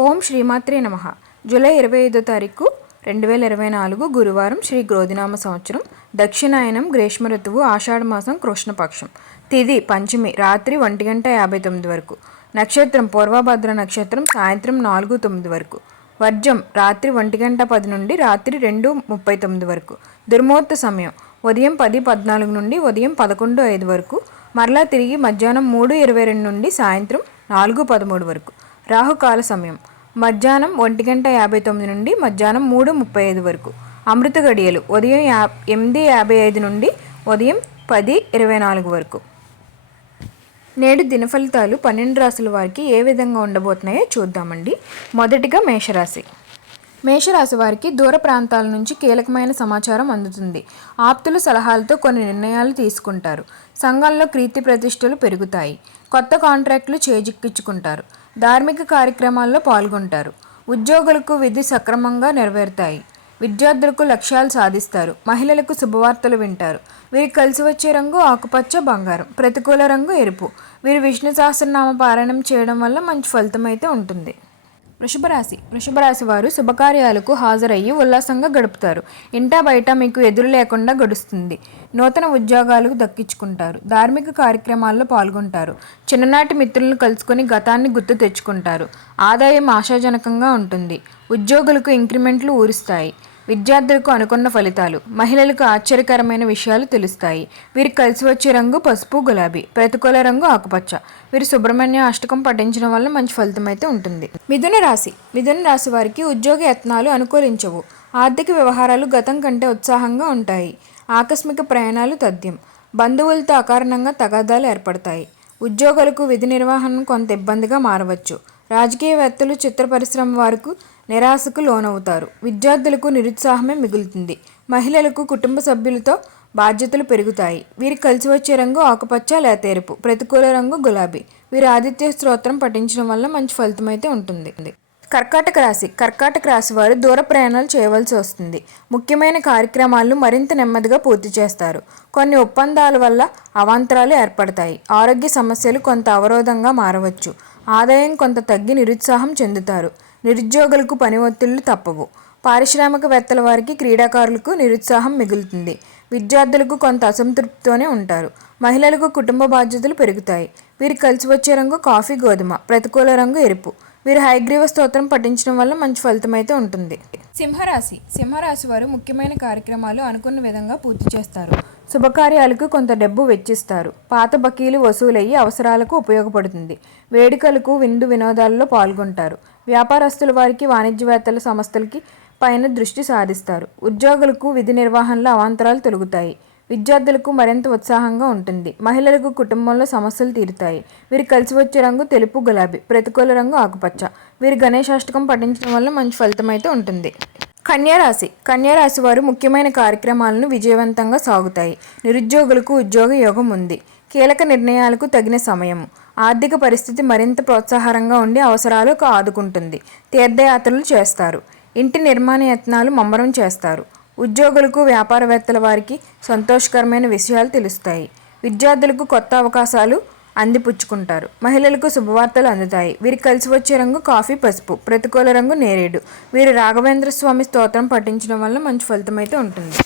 ఓం శ్రీమాత్రే నమ. జూలై ఇరవై ఐదో తారీఖు రెండు వేల ఇరవై నాలుగు గురువారం శ్రీ గ్రోధినామ సంవత్సరం దక్షిణాయనం గ్రీష్మ ఋతువు ఆషాఢ మాసం కృష్ణపక్షం. తిది పంచమి రాత్రి ఒంటి గంట యాభై తొమ్మిది వరకు. నక్షత్రం పూర్వభద్ర నక్షత్రం సాయంత్రం నాలుగు తొమ్మిది వరకు. వర్జం రాత్రి ఒంటి గంట పది నుండి రాత్రి రెండు ముప్పై తొమ్మిది వరకు. దుర్ముహూర్త సమయం ఉదయం పది పద్నాలుగు నుండి ఉదయం పదకొండు ఐదు వరకు. మరలా తిరిగి మధ్యాహ్నం మూడు ఇరవై రెండు నుండి సాయంత్రం నాలుగు పదమూడు వరకు. రాహుకాల సమయం. మధ్యాహ్నం ఒంటి గంట యాభై తొమ్మిది నుండి మధ్యాహ్నం మూడు ముప్పై ఐదు వరకు. అమృత గడియలు ఉదయం యా ఎనిమిది యాభై ఐదు నుండి ఉదయం పది ఇరవై నాలుగు వరకు. నేడు దిన ఫలితాలు పన్నెండు రాసుల వారికి ఏ విధంగా ఉండబోతున్నాయో చూద్దామండి. మొదటిగా మేషరాశి. మేషరాశి వారికి దూర ప్రాంతాల నుంచి కీలకమైన సమాచారం అందుతుంది. ఆప్తుల సలహాలతో కొన్ని నిర్ణయాలు తీసుకుంటారు. సంఘంలో కీర్తి ప్రతిష్టలు పెరుగుతాయి. కొత్త కాంట్రాక్టులు చేజిక్కించుకుంటారు. ధార్మిక కార్యక్రమాల్లో పాల్గొంటారు. ఉద్యోగులకు విధి సక్రమంగా నెరవేరుతాయి. విద్యార్థులకు లక్ష్యాలు సాధిస్తారు. మహిళలకు శుభవార్తలు వింటారు. వీరికి కలిసి వచ్చే రంగు ఆకుపచ్చ బంగారం ప్రతికూల రంగు ఎరుపు. వీరు విష్ణు సహస్రనామ పారాయణం చేయడం వల్ల మంచి ఫలితం అయితే ఉంటుంది. వృషభరాశి. వృషభరాశి వారు శుభకార్యాలకు హాజరయ్యి ఉల్లాసంగా గడుపుతారు. ఇంటా బయట మీకు ఎదురు లేకుండా గడుస్తుంది. నూతన ఉద్యోగాలు దక్కించుకుంటారు. ధార్మిక కార్యక్రమాల్లో పాల్గొంటారు. చిన్ననాటి మిత్రులను కలుసుకొని గతాన్ని గుర్తు తెచ్చుకుంటారు. ఆదాయం ఆశాజనకంగా ఉంటుంది. ఉద్యోగులకు ఇంక్రిమెంట్లు ఊరుస్తాయి. విద్యార్థులకు అనుకున్న ఫలితాలు మహిళలకు ఆశ్చర్యకరమైన విషయాలు తెలుస్తాయి. వీరికి కలిసి వచ్చే రంగు పసుపు గులాబీ ప్రతికూల రంగు ఆకుపచ్చ. వీరు సుబ్రహ్మణ్య అష్టకం పఠించడం వల్ల మంచి ఫలితం అయితే ఉంటుంది. మిథున రాశి. మిథున రాశి వారికి ఉద్యోగ యత్నాలు అనుకూలించవు. ఆర్థిక వ్యవహారాలు గతం కంటే ఉత్సాహంగా ఉంటాయి. ఆకస్మిక ప్రయాణాలు తథ్యం. బంధువులతో అకారణంగా తగాదాలు ఏర్పడతాయి. ఉద్యోగులకు విధి నిర్వహణ కొంత ఇబ్బందిగా మారవచ్చు. రాజకీయవేత్తలు చిత్ర పరిశ్రమ వారికి నిరాశకు లోనవుతారు. విద్యార్థులకు నిరుత్సాహమే మిగులుతుంది. మహిళలకు కుటుంబ సభ్యులతో బాధ్యతలు పెరుగుతాయి. వీరికి కలిసి వచ్చే రంగు ఆకుపచ్చ లేతేరుపు ప్రతికూల రంగు గులాబీ. వీరు ఆదిత్య స్తోత్రం పఠించడం వల్ల మంచి ఫలితం అయితే ఉంటుంది. కర్కాటక రాశి. కర్కాటక రాశి వారు దూర ప్రయాణాలు చేయవలసి వస్తుంది. ముఖ్యమైన కార్యక్రమాలను మరింత నెమ్మదిగా పూర్తి చేస్తారు. కొన్ని ఒప్పందాల వల్ల అవాంతరాలు ఏర్పడతాయి. ఆరోగ్య సమస్యలు కొంత అవరోధంగా మారవచ్చు. ఆదాయం కొంత తగ్గి నిరుత్సాహం చెందుతారు. నిరుద్యోగులకు పని ఒత్తిళ్ళు తప్పవు. పారిశ్రామికవేత్తల వారికి క్రీడాకారులకు నిరుత్సాహం మిగులుతుంది. విద్యార్థులకు కొంత అసంతృప్తితోనే ఉంటారు. మహిళలకు కుటుంబ బాధ్యతలు పెరుగుతాయి. వీరికి కలిసి వచ్చే రంగు కాఫీ గోధుమ ప్రతికూల రంగు ఎరుపు. వీరు హైగ్రీవ స్తోత్రం పఠించడం వల్ల మంచి ఫలితం అయితే ఉంటుంది. సింహరాశి. సింహరాశి వారు ముఖ్యమైన కార్యక్రమాలు అనుకున్న విధంగా పూర్తి చేస్తారు. శుభకార్యాలకు కొంత డబ్బు వెచ్చిస్తారు. పాత బకీలు వసూలయ్యి అవసరాలకు ఉపయోగపడుతుంది. వేడుకలకు విందు వినోదాల్లో పాల్గొంటారు. వ్యాపారస్తుల వారికి వాణిజ్యవేత్తల సంస్థలకి పైన దృష్టి సారిస్తారు. ఉద్యోగులకు విధి నిర్వహణలో అవాంతరాలు తొలుగుతాయి. విద్యార్థులకు మరింత ఉత్సాహంగా ఉంటుంది. మహిళలకు కుటుంబంలో సమస్యలు తీరుతాయి. వీరు కలిసి వచ్చే రంగు తెలుపు గులాబీ ప్రతికూల రంగు ఆకుపచ్చ. వీరు గణేశాష్టకం పఠించడం వల్ల మంచి ఫలితం అయితే ఉంటుంది. కన్యారాశి కన్యారాశి వారు ముఖ్యమైన కార్యక్రమాలను విజయవంతంగా సాగుతాయి. నిరుద్యోగులకు ఉద్యోగ యోగం ఉంది. కీలక నిర్ణయాలకు తగిన సమయం. ఆర్థిక పరిస్థితి మరింత ప్రోత్సాహకరంగా ఉండి అవసరాలకు ఆదుకుంటుంది. తీర్థయాత్రలు చేస్తారు. ఇంటి నిర్మాణ యత్నాలు ముమ్మరం చేస్తారు. ఉద్యోగులకు వ్యాపారవేత్తల వారికి సంతోషకరమైన విషయాలు తెలుస్తాయి. విద్యార్థులకు కొత్త అవకాశాలు అందిపుచ్చుకుంటారు. మహిళలకు శుభవార్తలు అందుతాయి. వీరికి కలిసి వచ్చే రంగు కాఫీ పసుపు ప్రతికూల రంగు నేరేడు. వీరు రాఘవేంద్ర స్వామి స్తోత్రం పఠించడం వల్ల మంచి ఫలితం అయితే ఉంటుంది.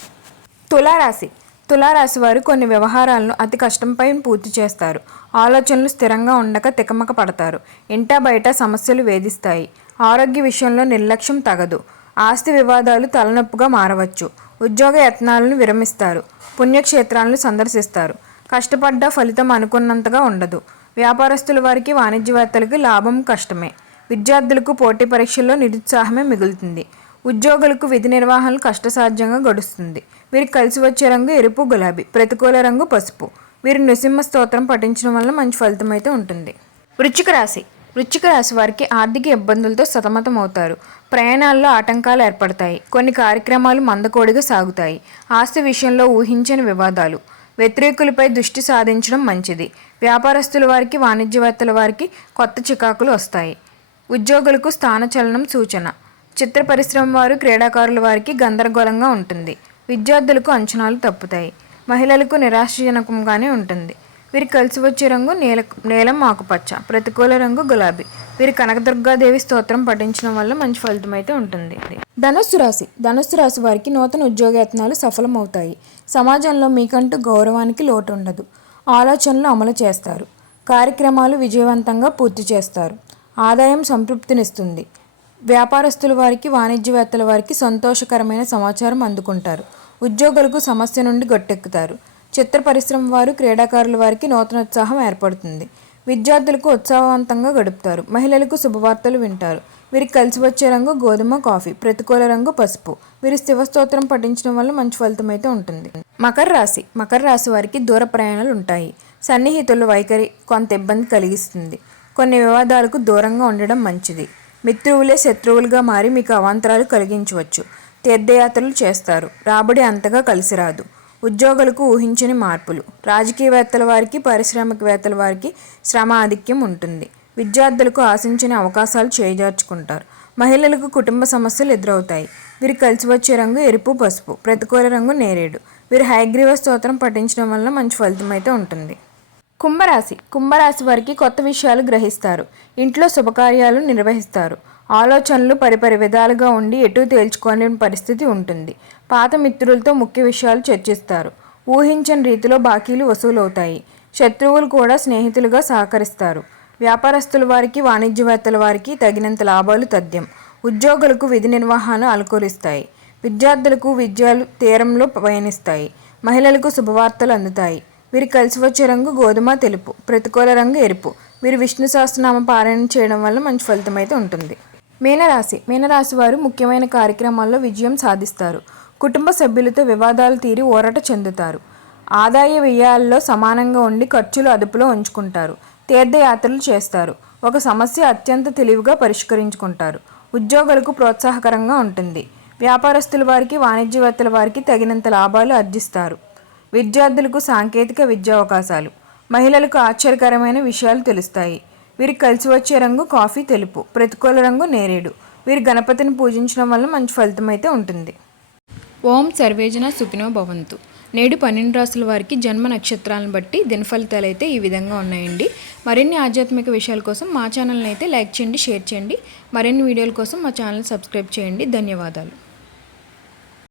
తులారాశి. తులారాశి వారు కొన్ని వ్యవహారాలను అతి కష్టంపై పూర్తి చేస్తారు. ఆలోచనలు స్థిరంగా ఉండక తికమక పడతారు. ఇంటా బయట సమస్యలు వేధిస్తాయి. ఆరోగ్య విషయంలో నిర్లక్ష్యం తగదు. ఆస్తి వివాదాలు తలనొప్పుగా మారవచ్చు. ఉద్యోగ యత్నాలను విరమిస్తారు. పుణ్యక్షేత్రాలను సందర్శిస్తారు. కష్టపడ్డ ఫలితం అనుకున్నంతగా ఉండదు. వ్యాపారస్తుల వారికి వాణిజ్యవేత్తలకు లాభం కష్టమే. విద్యార్థులకు పోటీ పరీక్షల్లో నిరుత్సాహమే మిగులుతుంది. ఉద్యోగులకు విధి నిర్వహణలు కష్టసాధ్యంగా గడుస్తుంది. వీరికి కలిసి వచ్చే రంగు ఎరుపు గులాబీ. ప్రతికూల రంగు పసుపు. వీరు నృసింహ స్తోత్రం పఠించడం వల్ల మంచి ఫలితం అయితే ఉంటుంది. వృచ్చిక రాశి. వృచ్చిక రాశి వారికి ఆర్థిక ఇబ్బందులతో సతమతం అవుతారు ప్రయాణాల్లో ఆటంకాలు ఏర్పడతాయి. కొన్ని కార్యక్రమాలు మందకోడిగా సాగుతాయి. ఆస్తి విషయంలో ఊహించని వివాదాలు. వ్యతిరేకులపై దృష్టి సాధించడం మంచిది. వ్యాపారస్తుల వారికి వాణిజ్యవేత్తల వారికి కొత్త చికాకులు వస్తాయి. ఉద్యోగులకు స్థానచలనం సూచన. చిత్ర పరిశ్రమ వారు క్రీడాకారుల వారికి గందరగోళంగా ఉంటుంది. విద్యార్థులకు అంచనాలు తప్పుతాయి. మహిళలకు నిరాశజనకంగానే ఉంటుంది. వీరికి కలిసి వచ్చే రంగు నీల నీలం ఆకుపచ్చ ప్రతికూల రంగు గులాబీ. వీరి కనకదుర్గాదేవి స్తోత్రం పఠించడం వల్ల మంచి ఫలితం అయితే ఉంటుంది. ధనుస్సు రాశి. ధనుస్సు రాశి వారికి నూతన ఉద్యోగయత్నాలు సఫలమవుతాయి. సమాజంలో మీకంటూ గౌరవానికి లోటు ఉండదు ఆలోచనలు అమలు చేస్తారు. కార్యక్రమాలు విజయవంతంగా పూర్తి చేస్తారు. ఆదాయం సంతృప్తినిస్తుంది. వ్యాపారస్తుల వారికి వాణిజ్యవేత్తల వారికి సంతోషకరమైన సమాచారం అందుకుంటారు. ఉద్యోగులకు సమస్య నుండి గట్టెక్కుతారు. చిత్ర పరిశ్రమ వారు క్రీడాకారుల వారికి నూతనోత్సాహం ఏర్పడుతుంది. విద్యార్థులకు ఉత్సాహవంతంగా గడుపుతారు. మహిళలకు శుభవార్తలు వింటారు. వీరికి కలిసి వచ్చే రంగు గోధుమ కాఫీ ప్రతికూల రంగు పసుపు. వీరి శివస్తోత్రం పఠించడం వల్ల మంచి ఫలితం అయితే ఉంటుంది. మకర రాశి. మకర రాశి వారికి దూర ప్రయాణాలు ఉంటాయి. సన్నిహితుల వైఖరి కొంత ఇబ్బంది కలిగిస్తుంది. కొన్ని వివాదాలకు దూరంగా ఉండడం మంచిది. మిత్రువులే శత్రువులుగా మారి మీకు అవాంతరాలు కలిగించవచ్చు. తీర్థయాత్రలు చేస్తారు. రాబడి అంతగా కలిసి రాదు ఉద్యోగులకు ఊహించని మార్పులు. రాజకీయవేత్తల వారికి పారిశ్రామికవేత్తల వారికి శ్రమ ఆధిక్యం ఉంటుంది. విద్యార్థులకు ఆశించిన అవకాశాలు చేజార్చుకుంటారు. మహిళలకు కుటుంబ సమస్యలు ఎదురవుతాయి. వీరు కలిసి వచ్చే రంగు ఎరుపు పసుపు ప్రతికూల రంగు నేరేడు. వీరు హైగ్రీవ స్తోత్రం పఠించడం వల్ల మంచి ఫలితం అయితే ఉంటుంది. కుంభరాశి. కుంభరాశి వారికి కొత్త విషయాలు గ్రహిస్తారు. ఇంట్లో శుభకార్యాలు నిర్వహిస్తారు. ఆలోచనలు పరిపరి విధాలుగా ఉండి ఎటు తేల్చుకోని పరిస్థితి ఉంటుంది. పాత మిత్రులతో ముఖ్య విషయాలు చర్చిస్తారు. ఊహించని రీతిలో బాకీలు వసూలవుతాయి. శత్రువులు కూడా స్నేహితులుగా సహకరిస్తారు. వ్యాపారస్తుల వారికి వాణిజ్యవేత్తల వారికి తగినంత లాభాలు తథ్యం. ఉద్యోగులకు విధి నిర్వహణ అనుకూలిస్తాయి. విద్యార్థులకు విద్యలు తీరంలో పయనిస్తాయి. మహిళలకు శుభవార్తలు అందుతాయి. వీరికి కలిసి వచ్చే రంగు గోధుమ తెలుపు. ప్రతికూల రంగు ఎరుపు. వీరు విష్ణు సహస్రనామ పారాయణ చేయడం వల్ల మంచి ఫలితం అయితే ఉంటుంది. మీనరాశి. మీనరాశి వారు ముఖ్యమైన కార్యక్రమాల్లో విజయం సాధిస్తారు. కుటుంబ సభ్యులతో వివాదాలు తీరి ఊరట చెందుతారు. ఆదాయ వ్యయాల్లో సమానంగా ఉండి ఖర్చులు అదుపులో ఉంచుకుంటారు. తీర్థయాత్రలు చేస్తారు. ఒక సమస్య అత్యంత తెలివిగా పరిష్కరించుకుంటారు. ఉద్యోగులకు ప్రోత్సాహకరంగా ఉంటుంది. వ్యాపారస్తుల వారికి వాణిజ్యవేత్తల వారికి తగినంత లాభాలు ఆర్జిస్తారు. విద్యార్థులకు సాంకేతిక విద్యా అవకాశాలు. మహిళలకు ఆశ్చర్యకరమైన విషయాలు తెలుస్తాయి. వీరికి కలిసి వచ్చే రంగు కాఫీ తెలుపు ప్రతికూల రంగు నేరేడు. వీరి గణపతిని పూజించడం వల్ల మంచి ఫలితం అయితే ఉంటుంది. ఓం సర్వేజన సుఖినో భవంతు. నేడు పన్నెండు రాసుల వారికి జన్మ నక్షత్రాలను బట్టి దినఫలితాలు అయితే ఈ విధంగా ఉన్నాయండి. మరిన్ని ఆధ్యాత్మిక విషయాల కోసం మా ఛానల్ని అయితే లైక్ చేయండి షేర్ చేయండి. మరిన్ని వీడియోల కోసం మా ఛానల్ సబ్స్క్రైబ్ చేయండి. ధన్యవాదాలు.